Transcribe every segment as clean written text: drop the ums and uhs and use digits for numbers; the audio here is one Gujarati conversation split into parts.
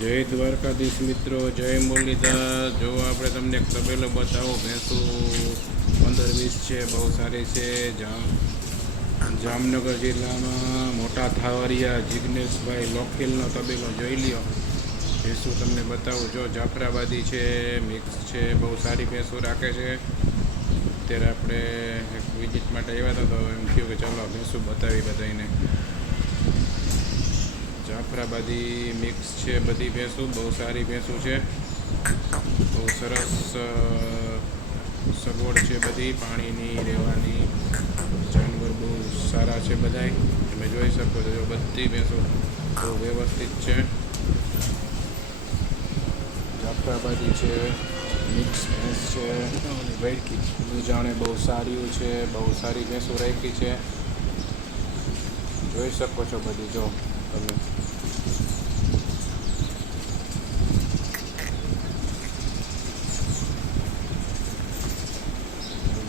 જય દ્વારકાધીશ મિત્રો, જય મુરલીધર। જો આપણે તમને એક તબેલો બતાવો, ભેંસું 15-20 છે, બહુ સારી છે। જામનગર જિલ્લામાં મોટા થાવરિયા જિગ્નેશભાઈ લોખીલનો તબેલો જોઈ લ્યો। ભેંસું તમને બતાવું, જો જાફરાબાદી છે, મિક્સ છે, બહુ સારી ભેંસું રાખે છે। અત્યારે આપણે એક વિઝિટ માટે આવ્યા હતા, તો એમ થયું કે ચાલો ભેંસું બતાવી બધાને। જાફરાબાદી મિક્સ છે, બધી ભેંસું બહુ સારી ભેંસું છે, બહુ સરસ સગવડ છે, બધી પાણીની રહેવાની, જાનવર બહુ સારા છે બધાય, તમે જોઈ શકો છો। જો બધી ભેંસો બહુ વ્યવસ્થિત છે। જાફરાબાદી છે, મિક્સ ભેંસ છે, જાણે બહુ સારી છે, બહુ સારી ભેંસો રાખી છે, જોઈ શકો છો બધી। જો તમે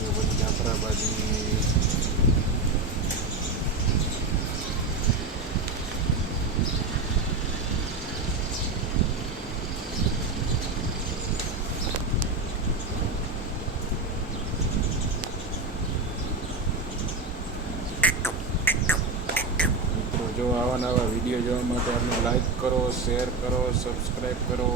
બધી જાફરાબાદી જો આવા નવા વિડીયો જોવા માટે આપણે લાઈક કરો, શેર કરો, સબસ્ક્રાઈબ કરો।